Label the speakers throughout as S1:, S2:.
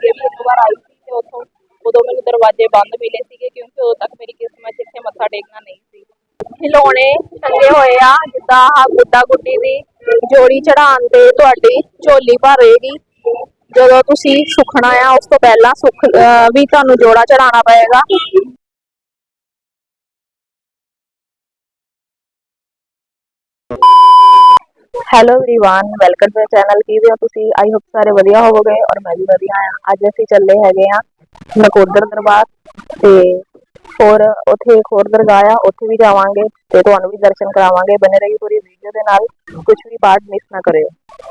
S1: ਅੱਗੇ ਵੀ ਇੱਕ ਵਾਰ ਆਈ ਸੀ ਤੇ ਉੱਥੋਂ ਉਦੋਂ ਮੈਨੂੰ ਦਰਵਾਜ਼ੇ ਬੰਦ ਮਿਲੇ ਸੀਗੇ ਕਿਉਂਕਿ ਉਦੋਂ ਤੱਕ ਮੇਰੀ ਕਿਸਮਤ ਇੱਥੇ ਮੱਥਾ ਟੇਕਣਾ ਨਹੀਂ ਸੀ। ਖਿਲੋਣੇ ਟੰਗੇ ਹੋਏ ਆ, ਜਿੱਦਾਂ ਆਹ ਗੁੱਡਾ ਗੁੱਡੀ ਦੀ ਜੋੜੀ ਚੜਾਉਣ ਤੇ ਤੁਹਾਡੀ ਝੋਲੀ ਭਰੇਗੀ। ਜਦੋਂ ਤੁਸੀਂ ਸੁਖਣਾ ਆ, ਉਸ ਤੋਂ ਪਹਿਲਾਂ ਸੁਖ, ਅਹ ਵੀ ਤੁਹਾਨੂੰ ਜੋੜਾ ਚੜਾਉਣਾ ਪਏਗਾ। hello everyone welcome to channel ਕਿਵੇਂ ਹੋ ਤੁਸੀਂ ਆਈ ਹੋਪ ਸਾਰੇ ਵਧੀਆ ਹੋਵੋਗੇ ਔਰ ਮੈਂ ਵੀ ਵਧੀਆ ਆ ਅੱਜ ਅਸੀਂ ਚੱਲੇ ਹੈਗੇ ਆ ਨਕੋਦਰ ਦਰਬਾਰ ਤੇ ਹੋਰ ਉੱਥੇ ਇੱਕ ਹੋਰ ਦਰਗਾਹ ਆ ਉੱਥੇ ਵੀ ਜਾਵਾਂਗੇ ਤੇ ਤੁਹਾਨੂੰ ਵੀ ਦਰਸ਼ਨ ਕਰਾਵਾਂਗੇ ਬਨੇ ਰਹੀ ਪੂਰੀ ਵੀਡੀਓ ਦੇ ਨਾਲ ਕੁਝ ਵੀ ਪਾਰਟ ਮਿਸ ਨਾ ਕਰਿਓ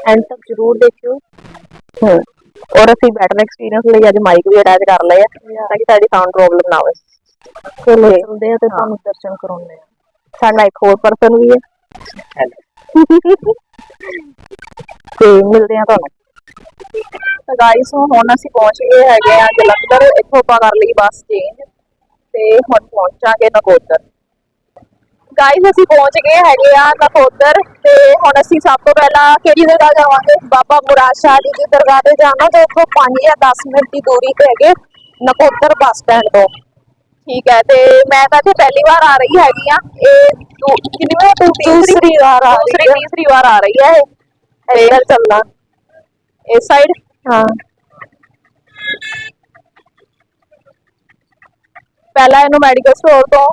S1: ਐਂਡ ਤੱਕ ਜ਼ਰੂਰ ਦੇਖਿਓ ਹੂੰ ਔਰ ਅਸੀਂ ਬੈਟਰ ਐਕਸਪੀਰੀਅੰਸ ਲਈ ਅੱਜ ਮਾਈਕ ਵੀ ਅਟੈਚ ਕਰ ਲਏ ਆ ਤਾਂ ਕਿ ਸਾਡੀ ਸਾਊਂਡ ਪ੍ਰੋਬਲਮ ਨਾ ਹੋਵੇ ਚਲੋ ਚਲਦੇ ਆ ਤੇ ਤੁਹਾਨੂੰ ਦਰਸ਼ਨ ਕਰਾਉਂਦੇ ਆ ਸਾਡਾ ਇੱਕ ਹੋਰ ਪਰਸਨ ਵੀ ਹੈ ਤੇ ਮਿਲਦੇ ਆ ਤੁਹਾਨੂੰ। ਗਾਇਸ ਹੁਣ ਅਸੀਂ ਪਹੁੰਚ ਗਏ ਹੈਗੇ ਆ ਜਲੰਧਰ। ਇੱਥੋਂ ਆਪਾਂ ਕਰ ਲਈ ਬੱਸ ਚੇਂਜ ਤੇ ਹੁਣ ਪਹੁੰਚਾਂਗੇ ਨਕੋਦਰ। ਗਾਇਸ ਅਸੀਂ ਪਹੁੰਚ ਗਏ ਹੈਗੇ ਆ ਨਕੋਦਰ ਤੇ ਹੁਣ ਅਸੀਂ ਸਭ ਤੋਂ ਪਹਿਲਾਂ ਕਿਹੜੀ ਜਗ੍ਹਾ ਜਾਵਾਂਗੇ? ਬਾਬਾ ਮੁਰਾਦ ਸ਼ਾਹ ਜੀ ਦੀ ਦਰਗਾਹ ਤੇ ਜਾਣਾ ਤੇ ਉੱਥੋਂ 5 ਜਾਂ 10 ਮਿੰਟ ਦੀ ਦੂਰੀ ਤੇ ਹੈਗੇ ਨਕੋਦਰ ਬੱਸ ਸਟੈਂਡ ਤੋਂ। ਠੀਕ ਹੈ ਤੇ ਮੈਂ ਤਾਂ ਇੱਥੇ ਪਹਿਲੀ ਵਾਰ ਆ ਰਹੀ ਹੈਗੀ ਆ ਇਹ ਦੂ- ਕਿੰਨੀ ਵਾਰ ਤੂੰ ਤੀਸਰੀ ਵਾਰ ਆ ਰਹੀ ਹੈ। ਤੀਸਰੀ ਵਾਰ ਆ ਰਹੀ ਹੈ ਇਹ। ਇੱਧਰ ਚੱਲਣਾ ਇਸ ਸਾਈਡ ਹਾਂ। ਪਹਿਲਾਂ ਇਹਨੂੰ ਮੈਡੀਕਲ ਸਟੋਰ ਤੋਂ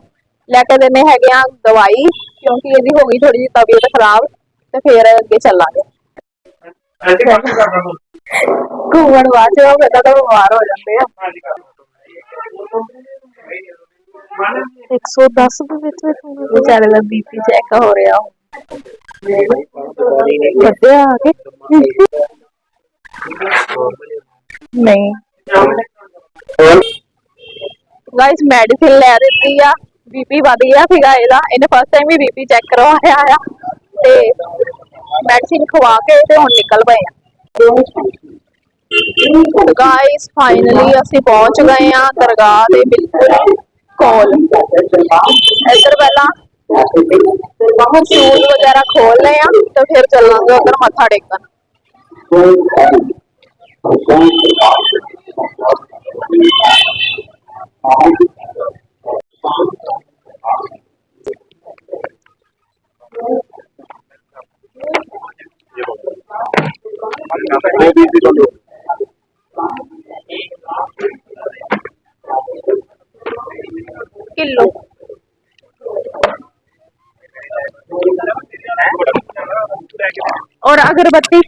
S1: ਲੈ ਕੇ ਦਿੰਨੇ ਹੈਗੇ ਆ ਦਵਾਈ ਕਿਉਂਕਿ ਇਹਦੀ ਹੋ ਗਈ ਥੋੜੀ ਜਿਹੀ ਤਬੀਅਤ ਖਰਾਬ ਤੇ ਫਿਰ ਅੱਗੇ ਚੱਲਾਂਗੇ।
S2: ਕੰਮ ਕਰਨਾ ਹੁਣ
S1: ਘੁੰਮਣ ਫਿਰ ਤਾਂ ਬਿਮਾਰ ਹੋ ਜਾਂਦੇ ਆ। 110 ਦੇ ਵਿੱਚ ਵਿੱਚ ਵਿਚਾਰੇ ਦਾ ਬੀਪੀ ਚੈੱਕ ਹੋ ਰਿਹਾ ਵੱਧਿਆ ਆ ਕੇ। ਨਹੀਂ। ਗਾਇਸ ਮੈਡੀਸਿਨ ਲੈ ਦਿੱਤੀ ਆ। ਬੀਪੀ ਵਧ ਗਿਆ ਸੀਗਾ ਇਹਦਾ। ਇਹਨੇ ਫਸਟ ਟਾਈਮ ਹੀ ਬੀਪੀ ਚੈੱਕ ਕਰਵਾਇਆ ਆ। ਤੇ ਮੈਡੀਸਿਨ ਖਵਾ ਕੇ ਤੇ ਹੁਣ ਨਿਕਲ ਪਏ ਆ। ਗਾਇਸ ਫਾਈਨਲੀ ਅਸੀਂ ਪਹੁੰਚ ਗਏ ਆ ਦਰਗਾਹ ਦੇ ਬਿਲਕੁਲ ਕੋਲ। ਇੱਧਰ ਪਹਿਲਾਂ ਸ਼ੂਜ਼ ਵਗੈਰਾ ਖੋਲ ਲਏ ਆ ਤੇ ਫਿਰ ਚੱਲਾਂਗੇ ਉਧਰ ਮੱਥਾ ਟੇਕਣ
S2: ਉਹ ਵੀ ਸੀ ਤੁਹਾਨੂੰ
S1: ਕਿਲੋ और अगरबत्ती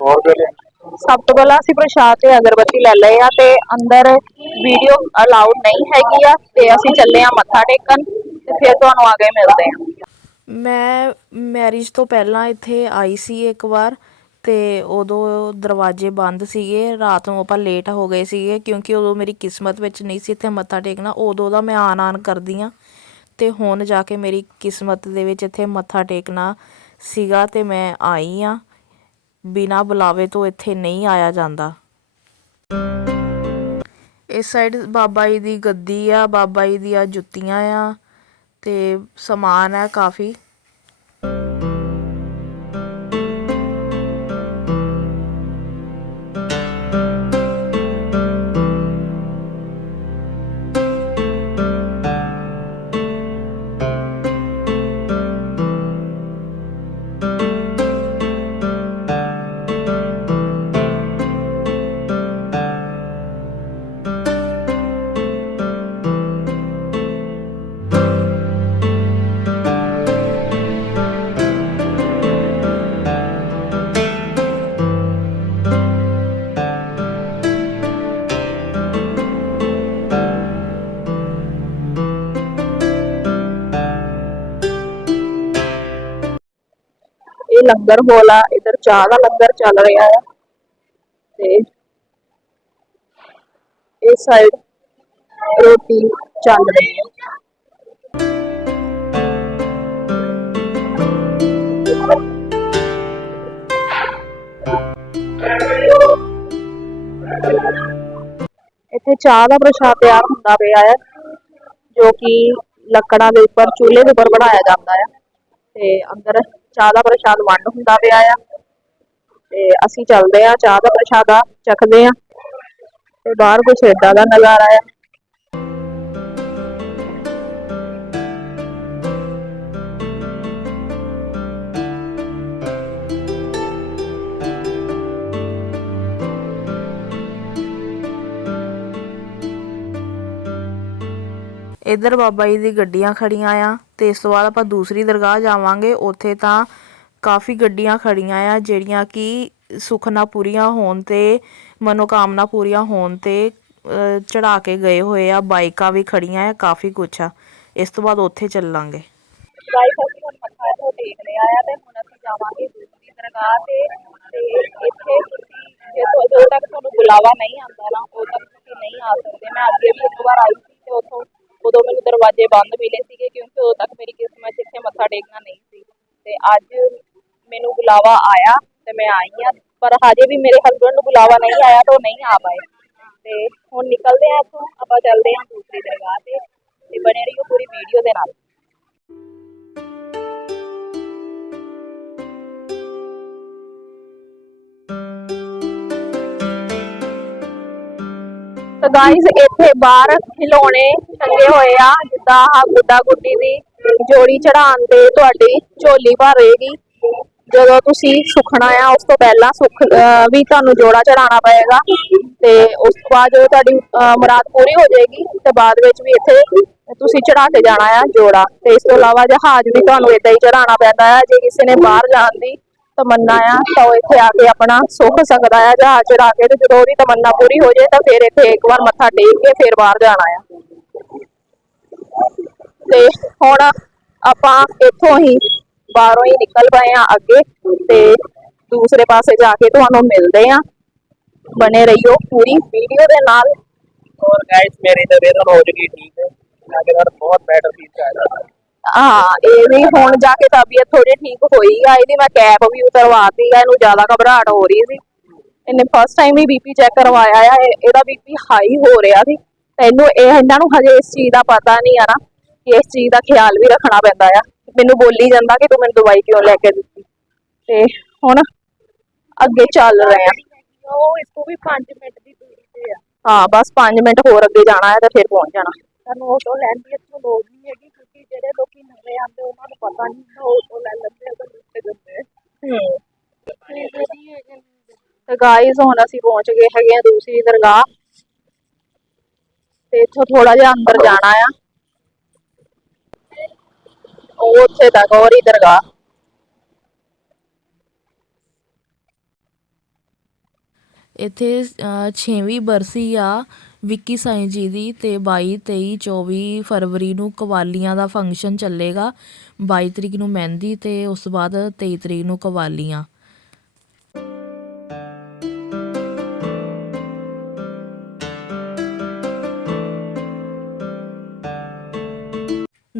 S2: ਹੋਰ ਗੱਲ
S1: ਸਭ ਤੋਂ ਪਹਿਲਾਂ ਅਸੀਂ ਪ੍ਰਸ਼ਾਦ ਤੇ ਅਗਰਬੱਤੀ ਲੈ ਲਏ ਆ ਤੇ ਅੰਦਰ ਵੀਡੀਓ ਅਲਾਉਡ ਨਹੀਂ ਹੈਗੀ ਆ ਤੇ ਅਸੀਂ ਚੱਲੇ ਆ ਮੱਥਾ ਟੇਕਣ ਤੇ ਫਿਰ ਤੁਹਾਨੂੰ ਆ ਕੇ ਮਿਲਦੇ ਆ
S3: ਮੈਂ ਮੈਰਿਜ ਤੋਂ ਪਹਿਲਾਂ ਇੱਥੇ ਆਈ ਸੀ ਇੱਕ ਵਾਰ ਤੇ ਉਦੋਂ ਦਰਵਾਜ਼ੇ ਬੰਦ ਸੀਗੇ, ਰਾਤ ਨੂੰ ਆਪਾਂ ਲੇਟ ਹੋ ਗਏ ਸੀਗੇ ਕਿਉਂਕਿ ਉਦੋਂ ਮੇਰੀ ਕਿਸਮਤ ਵਿੱਚ ਨਹੀਂ ਸੀ ਇੱਥੇ ਮੱਥਾ ਟੇਕਣਾ, ਉਦੋਂ ਦਾ ਮੈਂ ਆਨ ਆਨ ਕਰਦੀ ਹਾਂ ਅਤੇ ਹੁਣ ਜਾ ਕੇ ਮੇਰੀ ਕਿਸਮਤ ਦੇ ਵਿੱਚ ਇੱਥੇ ਮੱਥਾ ਟੇਕਣਾ ਸੀਗਾ ਅਤੇ ਮੈਂ ਆਈ ਹਾਂ ਬਿਨਾਂ ਬੁਲਾਵੇ ਤੋਂ ਇੱਥੇ ਨਹੀਂ ਆਇਆ ਜਾਂਦਾ। ਇਸ ਸਾਈਡ ਬਾਬਾ ਜੀ ਦੀ ਗੱਦੀ ਆ, ਬਾਬਾ ਜੀ ਦੀਆਂ ਜੁੱਤੀਆਂ ਆ ਤੇ ਸਮਾਨ ਹੈ ਕਾਫੀ।
S1: ਲੰਗਰ ਹਾਲ ਆ, ਇਧਰ ਚਾਹ ਦਾ ਲੰਗਰ ਚੱਲ ਰਿਹਾ ਆ। ਤੇ ਇਸ ਸਾਈਡ ਰੋਟੀ ਚੱਲ ਰਹੀ ਹੈ ਇੱਥੇ ਚਾਹ ਦਾ ਪ੍ਰਸ਼ਾਦ ਤਿਆਰ ਹੁੰਦਾ ਪਿਆ ਹੈ ਜੋ ਕਿ ਲੱਕੜਾਂ ਦੇ ਉੱਪਰ, ਚੁੱਲ੍ਹੇ ਦੇ ਉੱਪਰ ਬਣਾਇਆ ਜਾਂਦਾ ਹੈ ਤੇ ਅੰਦਰ ਚਾਹ ਦਾ ਪ੍ਰਸ਼ਾਦ ਵੰਡ ਹੁੰਦਾ ਪਿਆ ਆ। ਤੇ ਅਸੀਂ ਚੱਲਦੇ ਆ ਚਾਹ ਦਾ ਪ੍ਰਸ਼ਾਦ ਆ ਚੱਕਦੇ ਆ ਤੇ ਬਾਹਰ ਕੁਛ ਏਦਾਂ ਦਾ ਨਜ਼ਾਰਾ ਆ।
S3: ਇੱਧਰ ਬਾਬਾ ਜੀ ਦੀ ਗੱਡੀਆਂ ਖੜੀਆਂ ਆ। ਤੇ ਇਸ ਤੋਂ ਬਾਅਦ ਆਪਾਂ ਦੂਸਰੀ ਦਰਗਾਹ ਜਾਵਾਂਗੇ, ਉੱਥੇ ਤਾਂ ਕਾਫੀ ਗੱਡੀਆਂ ਖੜੀਆਂ ਆ, ਜਿਹੜੀਆਂ ਕਿ ਸੁਖਨਾ ਪੂਰੀਆਂ ਹੋਣ ਤੇ, ਮਨੋਕਾਮਨਾ ਪੂਰੀਆਂ ਹੋਣ ਤੇ ਚੜਾ ਕੇ ਗਏ ਹੋਏ ਆ, ਬਾਈਕਾਂ ਵੀ ਖੜੀਆਂ ਆ, ਕਾਫੀ ਕੁਛ ਆ। ਇਸ ਤੋਂ ਬਾਅਦ ਉੱਥੇ ਚੱਲਾਂਗੇ।
S1: ਗਾਇਸ ਅਸੀਂ ਹੁਣ ਮੱਥਾ ਇੱਥੋਂ ਟੇਕ ਲਿਆ ਆ ਤੇ ਹੁਣ ਅਸੀਂ ਜਾਵਾਂਗੇ ਦੂਸਰੀ ਦਰਗਾਹ ਤੇ। ਤੇ ਇੱਥੇ ਤੁਸੀਂ ਜੇ ਤੋਂ ਜਦੋਂ ਤੱਕ ਤੁਹਾਨੂੰ ਬੁਲਾਵਾ ਨਹੀਂ ਆਉਂਦਾ ਨਾ ਉਦੋਂ ਤੱਕ ਤੁਸੀਂ ਨਹੀਂ ਆ ਸਕਦੇ। ਮੈਂ ਅੱਗੇ ਵੀ ਇੱਕ ਵਾਰ ਆਈ ਸੀ ਤੇ ਉੱਥੋਂ ਉਦੋਂ ਮੈਨੂੰ ਦਰਵਾਜ਼ੇ ਬੰਦ ਮਿਲੇ ਸੀਗੇ ਕਿਉਂਕਿ ਉਦੋਂ ਤੱਕ ਮੇਰੀ ਕਿਸਮਤ 'ਚ ਮੱਥਾ ਟੇਕਣਾ ਨਹੀਂ ਸੀ। ਤੇ ਅੱਜ ਮੈਨੂੰ ਬੁਲਾਵਾ ਆਇਆ ਤੇ ਮੈਂ ਆਈ ਆ ਪਰ ਹਜੇ ਵੀ ਮੇਰੇ ਹਸਬੰਡ ਨੂੰ ਬੁਲਾਵਾ ਨਹੀਂ ਆਇਆ ਤਾਂ ਉਹ ਨਹੀਂ ਆ ਪਾਏ। ਤੇ ਹੁਣ ਨਿਕਲਦੇ ਆ ਇੱਥੋਂ, ਆਪਾਂ ਚੱਲਦੇ ਆ ਦੂਸਰੀ ਜਗ੍ਹਾ ਤੇ ਤੇ ਬਣੇ ਰਹੀਓ ਪੂਰੀ ਵੀਡੀਓ ਦੇ ਨਾਲ। ਤਾਂ ਗਾਇਸ ਇੱਥੇ ਬਾਹਰ ਖਿਡੌਣੇ ਟੰਗੇ ਹੋਏ ਆ, ਜਿੱਦਾਂ ਆਹ ਗੁੱਡਾ ਗੁੱਡੀ ਦੀ ਜੋੜੀ ਚੜਾਉਣ ਤੇ ਤੁਹਾਡੀ ਝੋਲੀ ਭਰੇਗੀ ਜਦੋਂ ਤੁਸੀਂ ਸੁਖਣਾ ਆ, ਉਸ ਤੋਂ ਪਹਿਲਾਂ ਸੁਖ ਵੀ ਤੁਹਾਨੂੰ ਜੋੜਾ ਚੜਾਉਣਾ ਪਏਗਾ। ਤੇ ਉਸ ਤੋਂ ਬਾਅਦ ਜਦੋਂ ਤੁਹਾਡੀ ਮੁਰਾਦ ਪੂਰੀ ਹੋ ਜਾਏਗੀ, ਤੇ ਬਾਅਦ ਵਿੱਚ ਵੀ ਇੱਥੇ ਤੁਸੀਂ ਚੜਾ ਕੇ ਜਾਣਾ ਆ ਜੋੜਾ। ਤੇ ਇਸ ਤੋਂ ਇਲਾਵਾ ਜਹਾਜ਼ ਵੀ ਤੁਹਾਨੂੰ ਏਦਾਂ ਹੀ ਚੜਾਉਣਾ ਪੈਂਦਾ ਆ, ਜੇ ਕਿਸੇ ਨੇ ਬਾਹਰ ਜਾਣ ਦੀ ਤਮੰਨਾ ਆ ਤਾਂ ਉਹ ਇੱਥੇ ਆ ਕੇ ਆਪਣਾ ਸੁੱਖ ਸਕਦਾ ਆ ਜਹਾਜ਼ ਚੜਾ ਕੇ ਤੇ ਜਦੋਂ ਉਹਦੀ ਤਮੰਨਾ ਪੂਰੀ ਹੋ ਜਾਏ ਤਾਂ ਫਿਰ ਇੱਥੇ ਇੱਕ ਵਾਰ ਮੱਥਾ ਟੇਕ ਕੇ ਫਿਰ ਬਾਹਰ ਜਾਣਾ ਆ ਤੇ ਹੁਣ ਆਪਾਂ ਇੱਥੋਂ ਹੀ ਬਾਹਰੋਂ ਹੀ ਨਿਕਲ ਪਏ ਆ ਅੱਗੇ ਤੇ ਦੂਸਰੇ ਪਾਸੇ ਜਾ ਕੇ ਤੁਹਾਨੂੰ ਮਿਲਦੇ ਆ ਬਣੇ ਰਹੀਓ ਪੂਰੀ ਵੀਡੀਓ ਦੇ ਨਾਲ
S2: और गाइस मेरी तबीयत हो चुकी ठीक है आगे बार बहुत बेटर फील कर रहा था
S1: ਹਾਂ ਇਹ ਵੀ ਹੁਣ ਜਾ ਕੇ ਤਬੀਅਤ ਥੋੜੀ ਠੀਕ ਹੋਈ ਆ ਇਹਦੀ ਮੈਂ ਕੈਪ ਵੀ ਉਤਰਵਾਤੀ ਆ ਇਹਨੂੰ ਜ਼ਿਆਦਾ ਘਬਰਾਹਟ ਹੋ ਰਹੀ ਸੀ। ਇਹਨੇ ਫਸਟ ਟਾਈਮ ਹੀ ਬੀਪੀ ਚੈੱਕ ਕਰਵਾਇਆ ਆ ਇਹ- ਇਹਦਾ ਬੀਪੀ ਹਾਈ ਹੋ ਰਿਹਾ ਸੀ। ਤੇ ਇਹਨੂੰ ਇਹ ਇਹਨਾਂ ਨੂੰ ਹਜੇ ਇਸ ਚੀਜ਼ ਦਾ ਪਤਾ ਨਹੀਂ ਆ ਨਾ ਕਿ ਇਸ ਚੀਜ਼ ਦਾ ਖਿਆਲ ਵੀ ਰੱਖਣਾ ਪੈਂਦਾ ਆ। ਮੈਨੂੰ ਬੋਲੀ ਜਾਂਦਾ ਕਿ ਤੂੰ ਮੈਨੂੰ ਦਵਾਈ ਕਿਉਂ ਲੈ ਕੇ ਦਿੱਤੀ? ਤੇ ਹੁਣ ਅੱਗੇ ਚੱਲ ਰਹੇ ਆ।
S4: ਉਹ ਇਸਕੋ ਵੀ 5 ਮਿੰਟ ਦੀ ਦੂਰੀ ਤੇ ਆ।
S1: ਹਾਂ ਬਸ 5 ਮਿੰਟ ਹੋਰ ਅੱਗੇ ਜਾਣਾ ਹੈ ਤੇ ਫਿਰ ਪਹੁੰਚ ਜਾਣਾ।
S4: ਸਾਨੂੰ ਆਟੋ ਲੈਣ ਦੀ ਇੱਥੋਂ ਲੋੜ ਨਹੀਂ ਹੈਗੀ। ਜਿਹੜੇ ਲੋਕੀ ਨਵੇਂ ਆਉਂਦੇ ਉਹਨਾਂ ਨੂੰ ਪਤਾ ਨਹੀਂ ਹੁੰਦਾ ਆਟੋ ਲੈ ਲੈਂਦੇ ਆ ਤਾਂ ਜਾਂਦੇ
S1: ਹੂੰ। ਤੇ ਗਾਇਸ ਹੁਣ ਅਸੀਂ ਪਹੁੰਚ ਗਏ ਹੈਗੇ ਆ ਦੂਸਰੀ ਦਰਗਾਹ। ਤੇ ਇੱਥੋਂ ਥੋੜਾ ਜਿਹਾ ਅੰਦਰ ਜਾਣਾ ਆ। ਉਹ ਉੱਥੇ ਤੱਕ ਹੋਰ ਹੀ ਦਰਗਾਹ।
S3: ਇੱਥੇ 6ਵੀਂ ਬਰਸੀ ਆ। ਵਿੱਕੀ ਸਾਈਂ ਜੀ ਦੀ ਅਤੇ ਬਾਈ, ਤੇਈ, ਚੌਵੀ ਫਰਵਰੀ ਨੂੰ ਕਵਾਲੀਆਂ ਦਾ ਫੰਕਸ਼ਨ ਚੱਲੇਗਾ। ਬਾਈ ਤਰੀਕ ਨੂੰ ਮਹਿੰਦੀ ਅਤੇ ਉਸ ਤੋਂ ਬਾਅਦ ਤੇਈ ਤਰੀਕ ਨੂੰ ਕਵਾਲੀਆਂ।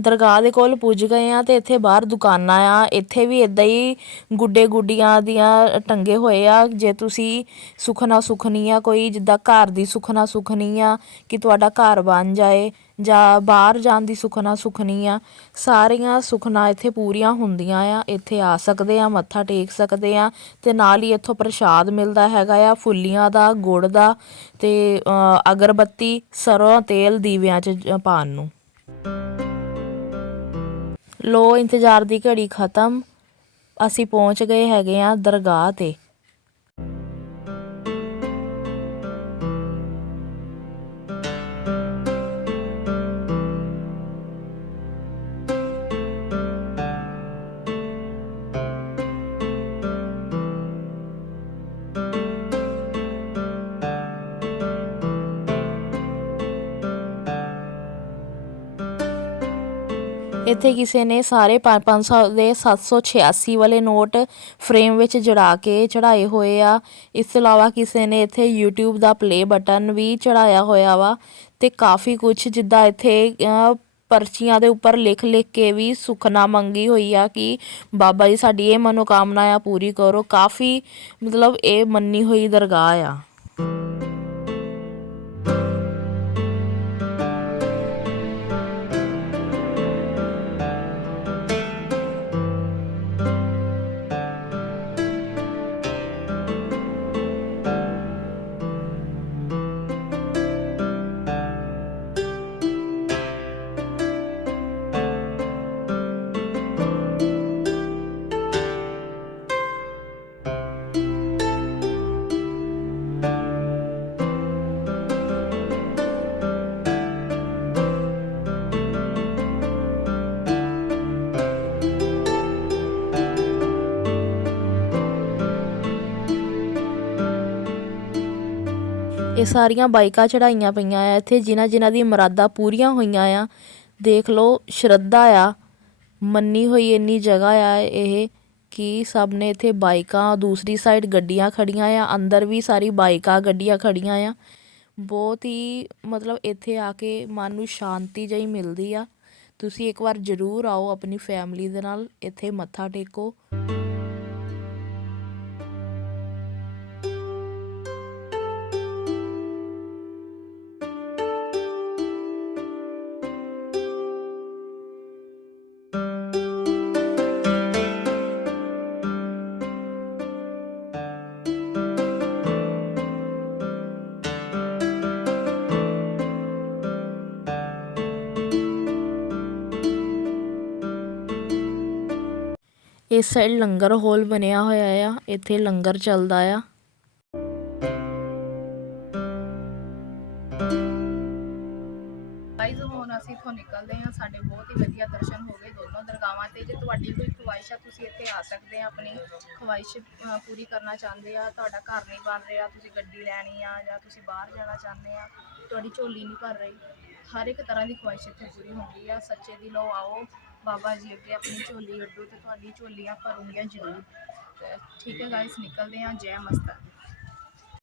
S3: ਦਰਗਾਹ ਦੇ ਕੋਲ ਪੁੱਜ ਗਏ ਆ ਤੇ ਇੱਥੇ ਬਾਹਰ ਦੁਕਾਨਾਂ ਆ। ਇੱਥੇ ਵੀ ਇਦਾਂ ਹੀ ਗੁੱਡੇ ਗੁੱਡੀਆਂ ਦੀਆਂ ਟੰਗੇ ਹੋਏ ਆ। ਜੇ ਤੁਸੀਂ ਸੁਖਨਾ ਸੁਖਨੀ ਆ, ਕੋਈ ਜਿੱਦਾਂ ਘਰ ਦੀ ਸੁਖਨਾ ਸੁਖਨੀ ਆ ਕਿ ਤੁਹਾਡਾ ਘਰ ਬਣ ਜਾਏ ਜਾਂ ਬਾਹਰ ਜਾਣ ਦੀ ਸੁਖਨਾ ਸੁਖਨੀ ਆ, ਸਾਰੀਆਂ ਸੁਖਨਾ ਇੱਥੇ ਪੂਰੀਆਂ ਹੁੰਦੀਆਂ ਆ। ਇੱਥੇ ਆ ਸਕਦੇ ਆ, ਮੱਥਾ ਟੇਕ ਸਕਦੇ ਆ ਤੇ ਨਾਲ ਹੀ ਇੱਥੋਂ ਪ੍ਰਸ਼ਾਦ ਮਿਲਦਾ ਹੈਗਾ ਆ, ਫੁੱਲੀਆਂ ਦਾ, ਗੁੜ ਦਾ ਤੇ ਅਗਰਬੱਤੀ ਸਰੋਂ, ਤੇਲ ਦੀਵਿਆਂ 'ਚ ਜ- ਪਾਉਣ ਨੂੰ। ਲੋ ਇੰਤਜ਼ਾਰ ਦੀ ਘੜੀ ਖਤਮ। ਅਸੀਂ ਪਹੁੰਚ ਗਏ ਹੈਗੇ ਆ ਦਰਗਾਹ ਤੇ। ਇੱਥੇ ਕਿਸੇ ਨੇ ਸਾਰੇ 500 ਦੇ 786 ਵਾਲੇ ਨੋਟ ਫਰੇਮ ਵਿੱਚ ਜੜਾ ਕੇ ਚੜਾਏ ਹੋਏ ਆ। ਇਸ ਤੋਂ ਇਲਾਵਾ ਕਿਸੇ ਨੇ ਇੱਥੇ YouTube ਦਾ ਪਲੇ ਬਟਨ ਵੀ ਚੜਾਇਆ ਹੋਇਆ ਵਾ ਤੇ ਕਾਫੀ ਕੁਝ ਜਿੱਦਾਂ ਇੱਥੇ ਪਰਚੀਆਂ ਦੇ ਉੱਪਰ ਲਿਖ ਲਿਖ ਕੇ ਵੀ ਸੁਖਨਾ ਮੰਗੀ ਹੋਈ ਆ ਕਿ ਬਾਬਾ ਜੀ ਸਾਡੀ ਇਹ ਮਨੋਕਾਮਨਾ ਆ ਪੂਰੀ ਕਰੋ। ਕਾਫੀ ਮਤਲਬ ਇਹ ਮੰਨੀ ਹੋਈ ਦਰਗਾਹ ਆ। ਇਹ ਸਾਰੀਆਂ ਬਾਈਕਾਂ ਚੜਾਈਆਂ ਪਈਆਂ ਆ। ਇੱਥੇ ਜਿਨ੍ਹਾਂ ਜਿਨ੍ਹਾਂ ਦੀ ਮੁਰਾਦਾਂ ਪੂਰੀਆਂ ਹੋਈਆਂ ਆ, ਦੇਖ ਲਓ, ਸ਼ਰਧਾ ਆ, ਮੰਨੀ ਹੋਈ ਇੰਨੀ ਜਗ੍ਹਾ ਆ ਇਹ ਕਿ ਸਭ ਨੇ ਇੱਥੇ ਬਾਈਕਾਂ, ਦੂਸਰੀ ਸਾਈਡ ਗੱਡੀਆਂ ਖੜੀਆਂ ਆ, ਅੰਦਰ ਵੀ ਸਾਰੀ ਬਾਈਕਾਂ ਗੱਡੀਆਂ ਖੜੀਆਂ ਆ। ਬਹੁਤ ਹੀ ਮਤਲਬ ਇੱਥੇ ਆ ਕੇ ਮਨ ਨੂੰ ਸ਼ਾਂਤੀ ਜਿਹੀ ਮਿਲਦੀ ਆ। ਤੁਸੀਂ ਇੱਕ ਵਾਰ ਜ਼ਰੂਰ ਆਓ ਆਪਣੀ ਫੈਮਿਲੀ ਦੇ ਨਾਲ, ਇੱਥੇ ਮੱਥਾ ਟੇਕੋ। ਇਸ ਸਾਈਡ ਲੰਗਰ ਹਾਲ ਬਣਿਆ ਹੋਇਆ ਆ, ਇੱਥੇ ਲੰਗਰ ਚੱਲਦਾ ਆ।
S1: ਗਾਈਜ਼ ਹੁਣ ਅਸੀਂ ਇੱਥੋਂ ਨਿਕਲਦੇ ਹਾਂ, ਸਾਡੇ ਬਹੁਤ ਹੀ ਵਧੀਆ ਦਰਸ਼ਨ ਹੋ ਗਏ ਦੋਨੋਂ ਦਰਗਾਹਾਂ ਤੇ। ਜੇ ਤੁਹਾਡੀ ਕੋਈ ਖਵਾਇਸ਼ ਆ, ਤੁਸੀਂ ਇੱਥੇ ਆ ਸਕਦੇ ਆ, ਆਪਣੀ ਖਵਾਇਸ਼ ਪੂਰੀ ਕਰਨਾ ਚਾਹੁੰਦੇ ਆ। ਤੁਹਾਡਾ ਘਰ ਨਹੀਂ ਬਣ ਰਿਹਾ, ਤੁਸੀਂ ਗੱਡੀ ਲੈਣੀ ਆ ਜਾਂ ਤੁਸੀਂ ਬਾਹਰ ਜਾਣਾ ਚਾਹੁੰਦੇ ਆ, ਤੁਹਾਡੀ ਝੋਲੀ ਨਹੀਂ ਭਰ ਰਹੀ। ਹਰ ਇੱਕ ਤਰ੍ਹਾਂ ਦੀ ਖਵਾਇਸ਼ ਇੱਥੇ ਪੂਰੀ ਹੁੰਦੀ ਆ। ਸੱਚੇ ਦਿਲੋਂ ਆਓ ਬਾਬਾ ਜੀ ਅੱਗੇ ਆਪਣੀ ਝੋਲੀ ਅੱਡੋ ਤੇ ਤੁਹਾਡੀ ਝੋਲੀਆਂ ਭਰੂਗੀਆਂ ਜ਼ਰੂਰ। ਤੇ ਠੀਕ ਹੈ ਗਾਈਸ ਨਿਕਲਦੇ ਹਾਂ। ਜੈ ਮਸਤਾ